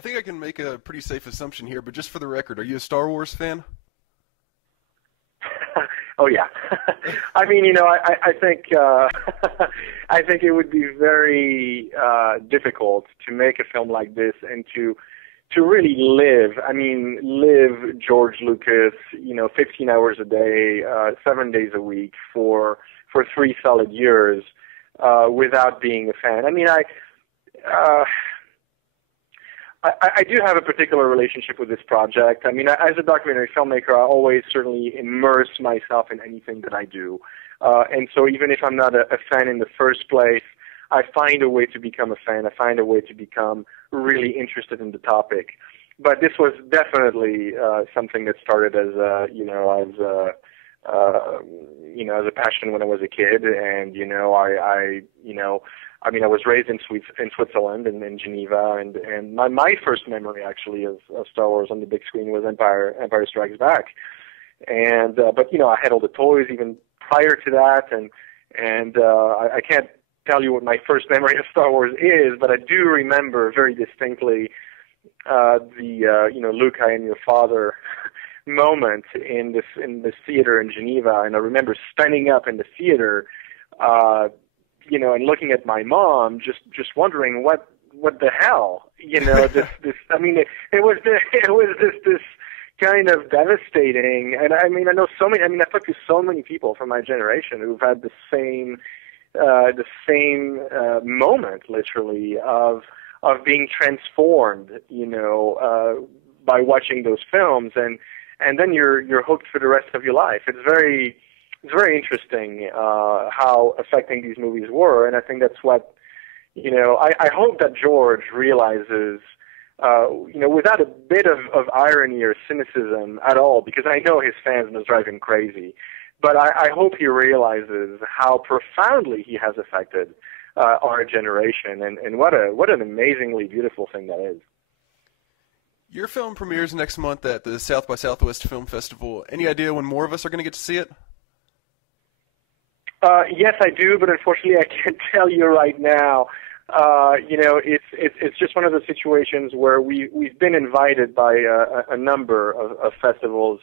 I think I can make a pretty safe assumption here, but just for the record, are you a Star Wars fan? Oh yeah. I mean, I think I think it would be very difficult to make a film like this and to really live George Lucas, 15 hours a day, 7 days a week for 3 solid years without being a fan. I mean, I do have a particular relationship with this project. I mean, as a documentary filmmaker, I always certainly immerse myself in anything that I do. And so even if I'm not a fan in the first place, I find a way to become a fan. I find a way to become really interested in the topic. But this was definitely something that started as as a passion when I was a kid, and I was raised in Switzerland, in Geneva, and my first memory actually of Star Wars on the big screen was Empire Strikes Back, and but I had all the toys even prior to that, and I can't tell you what my first memory of Star Wars is, but I do remember very distinctly Luke, I am your father moment in this theater in Geneva, and I remember standing up in the theater, and looking at my mom, just wondering what the hell, this. I mean, it was this kind of devastating, and I mean, I know so many. I mean, I've talked to so many people from my generation who've had the same moment, literally, of being transformed, by watching those films, and then you're hooked for the rest of your life. It's very interesting how affecting these movies were, and I think that's what, I hope that George realizes, without a bit of irony or cynicism at all, because I know his fans must drive him crazy, but I hope he realizes how profoundly he has affected our generation, and what an amazingly beautiful thing that is. Your film premieres next month at the South by Southwest Film Festival. Any idea when more of us are going to get to see it? Yes, I do, but unfortunately, I can't tell you right now. It's just one of those situations where we've been invited by a number of festivals.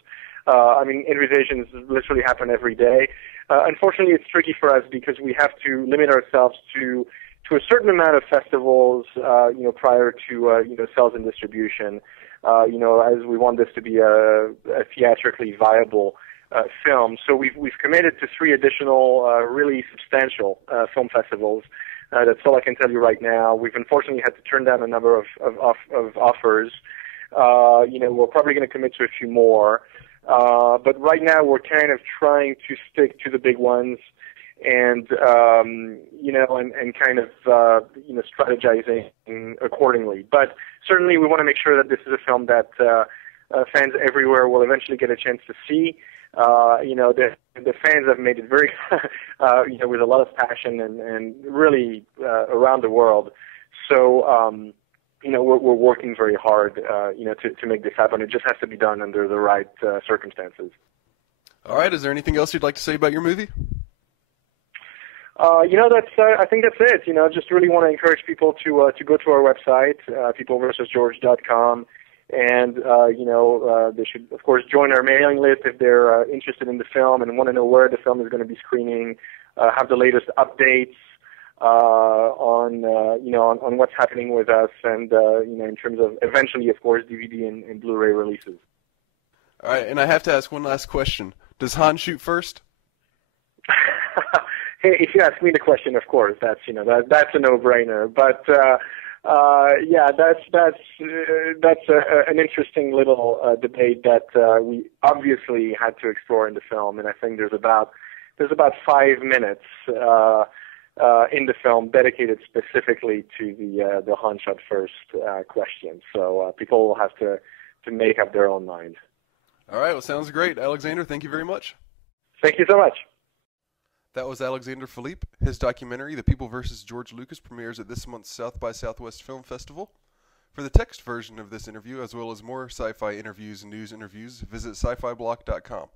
I mean, invitations literally happen every day. Unfortunately, it's tricky for us because we have to limit ourselves to a certain amount of festivals, prior to sales and distribution. As we want this to be a theatrically viable film. So we've committed to 3 additional really substantial film festivals. That's all I can tell you right now. We've unfortunately had to turn down a number of offers. We're probably going to commit to a few more. But right now we're kind of trying to stick to the big ones and kind of strategizing accordingly. But certainly we want to make sure that this is a film that fans everywhere will eventually get a chance to see. The fans have made it very, with a lot of passion and really around the world. So, we're working very hard, to make this happen. It just has to be done under the right circumstances. All right. Is there anything else you'd like to say about your movie? I think that's it. Just really want to encourage people to go to our website, peopleversusgeorge.com. And, they should, of course, join our mailing list if they're interested in the film and want to know where the film is going to be screening, have the latest updates on what's happening with us, and, in terms of eventually, of course, DVD and Blu-ray releases. All right, and I have to ask one last question. Does Han shoot first? Hey, if you ask me the question, of course, that's a no-brainer. But that's an interesting little debate that we obviously had to explore in the film, and I think there's about 5 minutes in the film dedicated specifically to the Han shot first question. So people will have to make up their own mind. All right, well, sounds great, Alexandre. Thank you very much. Thank you so much. That was Alexandre Philippe. His documentary, The People vs. George Lucas, premieres at this month's South by Southwest Film Festival. For the text version of this interview, as well as more sci-fi interviews and news interviews, visit scifiblock.com.